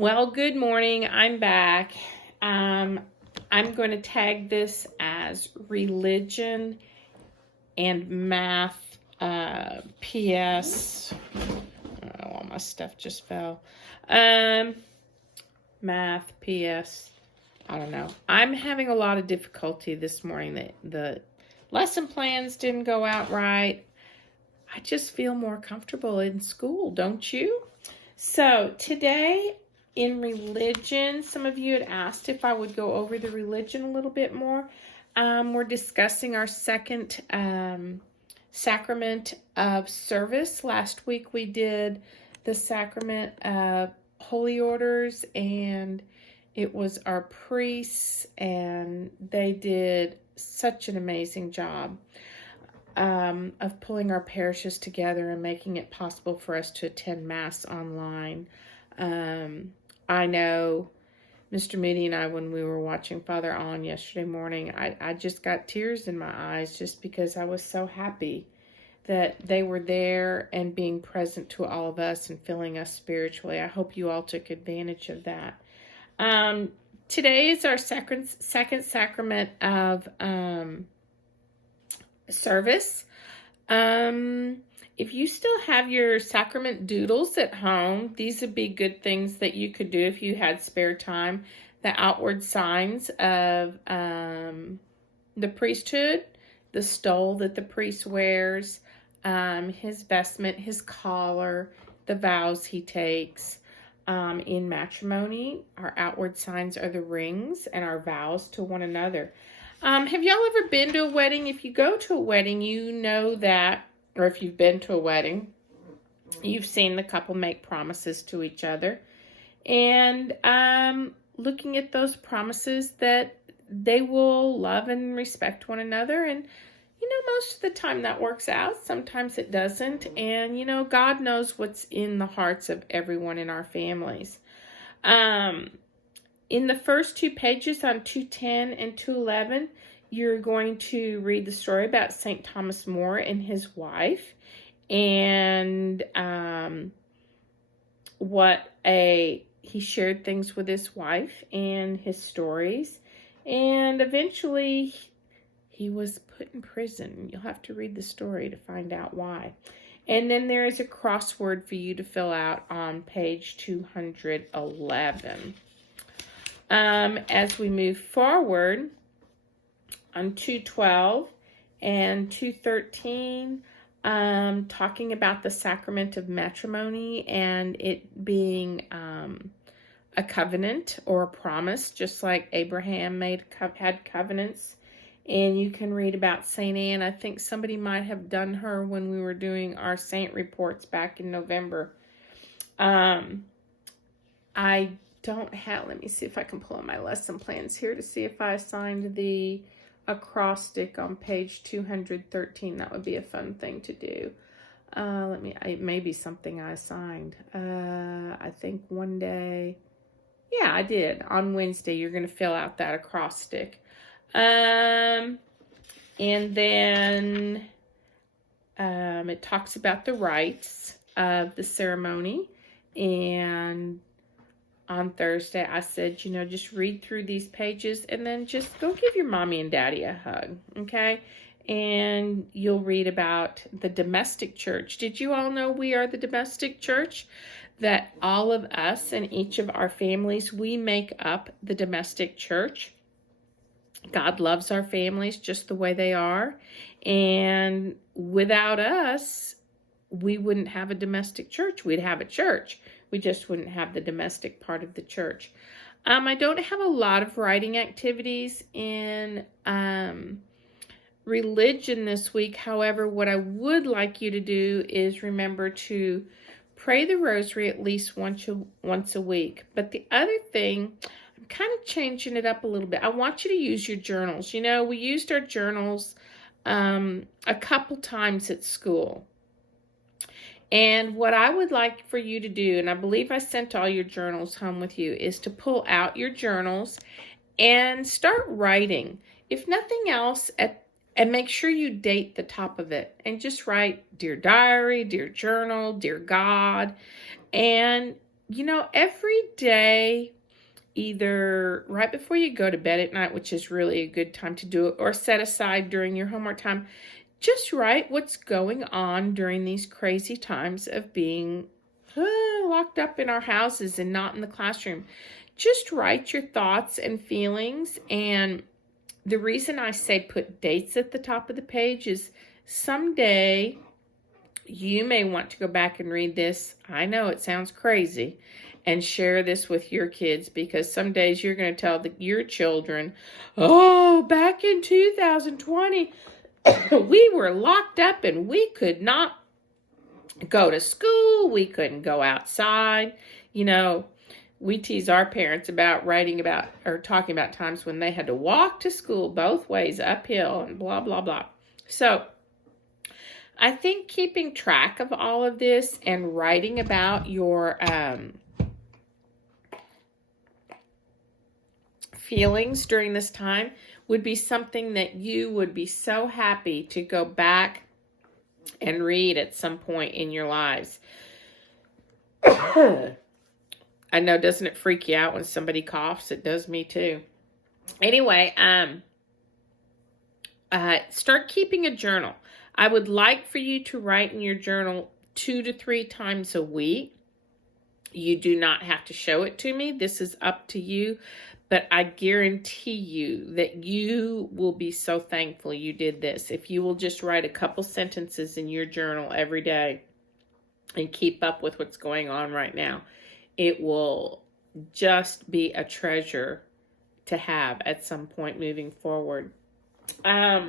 Well, good morning. I'm back. I'm going to tag this as religion and math. P.S. Oh, all my stuff just fell. Math. P.S. I don't know. I'm having a lot of difficulty this morning. The lesson plans didn't go out right. I just feel more comfortable in school, don't you? So today in religion, some of you had asked if I would go over the religion a little bit more. We're discussing our second sacrament of service. Last week we did the sacrament of holy orders, and it was our priests, and they did such an amazing job of pulling our parishes together and making it possible for us to attend Mass online. I know Mr. Moody and I, when we were watching Father On yesterday morning, I just got tears in my eyes just because I was so happy that they were there and being present to all of us and filling us spiritually. I hope you all took advantage of that. Today is our second sacrament of service. If you still have your sacrament doodles at home, these would be good things that you could do if you had spare time. The outward signs of the priesthood, the stole that the priest wears, his vestment, his collar, the vows he takes. In matrimony, our outward signs are the rings and our vows to one another. Have y'all ever been to a wedding? If you go to a wedding, you know that, or if you've been to a wedding, you've seen the couple make promises to each other. And looking at those promises that they will love and respect one another. And, most of the time that works out. Sometimes it doesn't. And, God knows what's in the hearts of everyone in our families. In the first 2 pages on 210 and 211, you're going to read the story about St. Thomas More and his wife, and he shared things with his wife and his stories, and eventually he was put in prison. You'll have to read the story to find out why. And then there is a crossword for you to fill out on page 211. As we move forward on 212 and 213, talking about the sacrament of matrimony and it being a covenant or a promise, just like Abraham had covenants. And you can read about St. Anne. I think somebody might have done her when we were doing our saint reports back in November. I don't have, let me see if I can pull up my lesson plans here to see if I assigned the acrostic on page 213. That would be a fun thing to do. It may be something I assigned. I think one day, yeah, I did. On Wednesday, you're going to fill out that acrostic. And then it talks about the rites of the ceremony. And on Thursday, I said, just read through these pages and then just go give your mommy and daddy a hug, okay? And you'll read about the domestic church. Did you all know we are the domestic church? That all of us and each of our families, we make up the domestic church. God loves our families just the way they are. And without us, we wouldn't have a domestic church. We'd have a church. We just wouldn't have the domestic part of the church. I don't have a lot of writing activities in religion this week. However, what I would like you to do is remember to pray the rosary at least once a week. But the other thing, I'm kind of changing it up a little bit. I want you to use your journals. We used our journals a couple times at school. And what I would like for you to do, and I believe I sent all your journals home with you, is to pull out your journals and start writing. If nothing else, and make sure you date the top of it. And just write, Dear Diary, Dear Journal, Dear God. And every day, either right before you go to bed at night, which is really a good time to do it, or set aside during your homework time, just write what's going on during these crazy times of being locked up in our houses and not in the classroom. Just write your thoughts and feelings. And the reason I say put dates at the top of the page is someday you may want to go back and read this. I know it sounds crazy, and share this with your kids, because some days you're going to tell your children, oh, back in 2020, we were locked up and we could not go to school. We couldn't go outside. We tease our parents about writing about or talking about times when they had to walk to school both ways uphill and blah, blah, blah. So I think keeping track of all of this and writing about your feelings during this time would be something that you would be so happy to go back and read at some point in your lives. I know, doesn't it freak you out when somebody coughs? It does me too. Anyway, start keeping a journal. I would like for you to write in your journal 2 to 3 times a week. You do not have to show it to me. This is up to you. But I guarantee you that you will be so thankful you did this. If you will just write a couple sentences in your journal every day and keep up with what's going on right now, it will just be a treasure to have at some point moving forward. At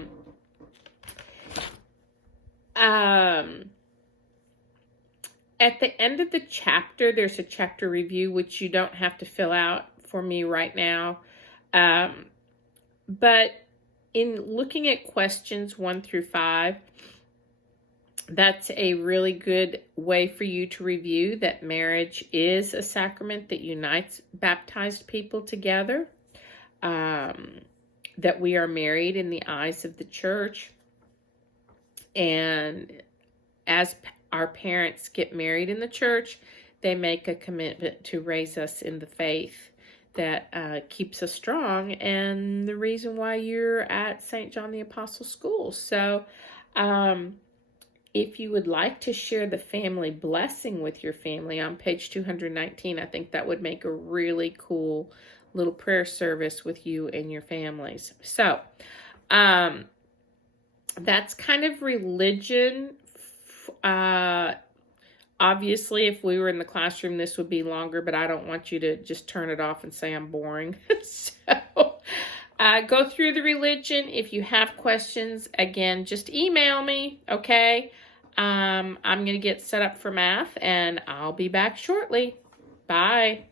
the end of the chapter, there's a chapter review, which you don't have to fill out for me right now. But in looking at questions 1 through 5, that's a really good way for you to review that marriage is a sacrament that unites baptized people together, that we are married in the eyes of the church, and as our parents get married in the church, they make a commitment to raise us in the faith that keeps us strong, and the reason why you're at St. John the Apostle School. So if you would like to share the family blessing with your family on page 219, I think that would make a really cool little prayer service with you and your families. So that's kind of religion. Obviously, if we were in the classroom, this would be longer, but I don't want you to just turn it off and say I'm boring. So go through the religion. If you have questions, again, just email me, okay? I'm going to get set up for math, and I'll be back shortly. Bye.